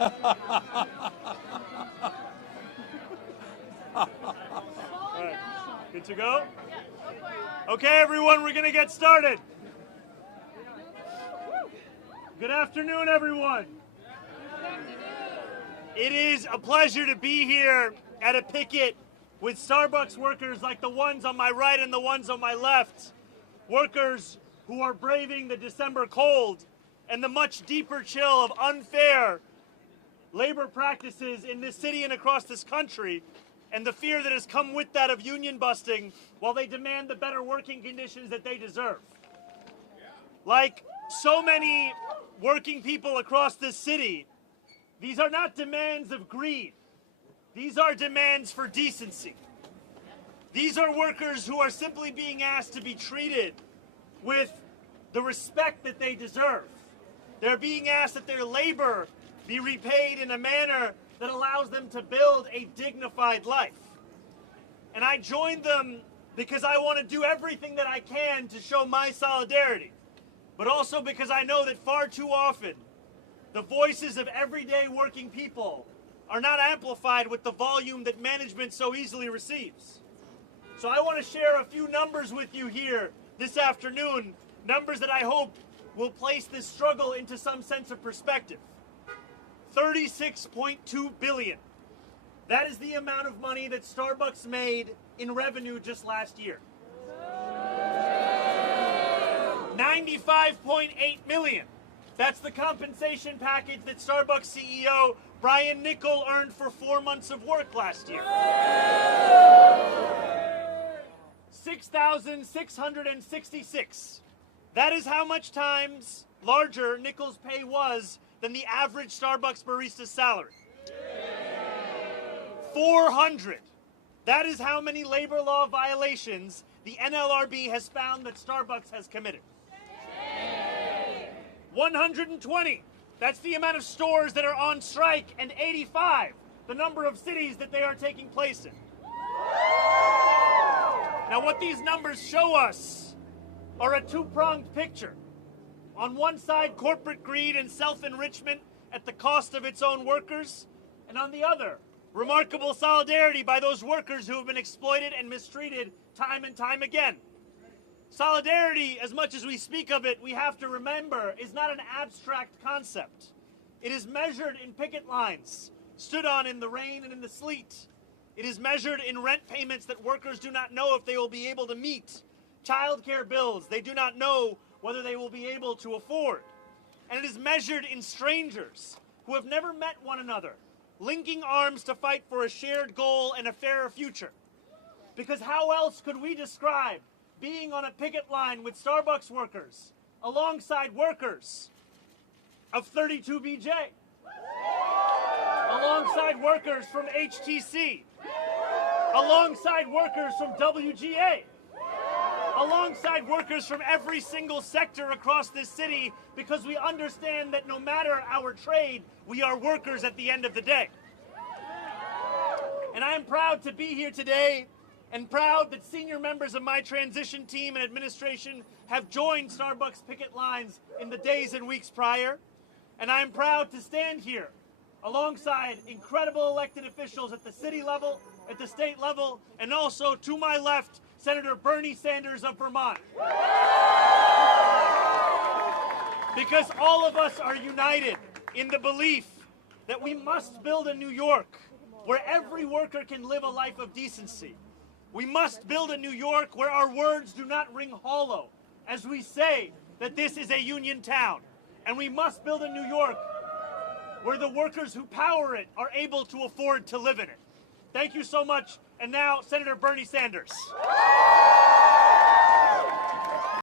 Right. Good to go? Okay, everyone, we're going to get started. Good afternoon, everyone. It is a pleasure to be here at a picket with Starbucks workers like the ones on my right and the ones on my left. Workers who are braving the December cold and the much deeper chill of unfair labor practices in this city and across this country, and the fear that has come with that of union busting while they demand the better working conditions that they deserve. Like so many working people across this city, these are not demands of greed. These are demands for decency. These are workers who are simply being asked to be treated with the respect that they deserve. They're being asked that their labor be repaid in a manner that allows them to build a dignified life. And I joined them because I want to do everything that I can to show my solidarity, but also because I know that far too often the voices of everyday working people are not amplified with the volume that management so easily receives. So I want to share a few numbers with you here this afternoon, numbers that I hope will place this struggle into some sense of perspective. 36.2 billion. That is the amount of money that Starbucks made in revenue just last year. 95.8 million. That's the compensation package that Starbucks CEO Brian Niccol earned for 4 months of work last year. 6,666. That is how much times larger Niccol's pay was than the average Starbucks barista's salary. 400. That is how many labor law violations the NLRB has found that Starbucks has committed. 120. That's the amount of stores that are on strike, and 85, the number of cities that they are taking place in. Now, what these numbers show us are a two-pronged picture. On one side, corporate greed and self-enrichment at the cost of its own workers, and on the other, remarkable solidarity by those workers who have been exploited and mistreated time and time again. Solidarity, as much as we speak of it, we have to remember, is not an abstract concept. It is measured in picket lines, stood on in the rain and in the sleet. It is measured in rent payments that workers do not know if they will be able to meet, childcare bills they do not know whether they will be able to afford. And it is measured in strangers who have never met one another, linking arms to fight for a shared goal and a fairer future. Because how else could we describe being on a picket line with Starbucks workers, alongside workers of 32BJ, alongside workers from HTC, alongside workers from WGA, alongside workers from every single sector across this city, because we understand that no matter our trade, we are workers at the end of the day. And I am proud to be here today, and proud that senior members of my transition team and administration have joined Starbucks picket lines in the days and weeks prior. And I am proud to stand here alongside incredible elected officials at the city level, at the state level, and also to my left, Senator Bernie Sanders of Vermont. Because all of us are united in the belief that we must build a New York where every worker can live a life of decency. We must build a New York where our words do not ring hollow as we say that this is a union town. And we must build a New York where the workers who power it are able to afford to live in it. Thank you so much. And now, Senator Bernie Sanders.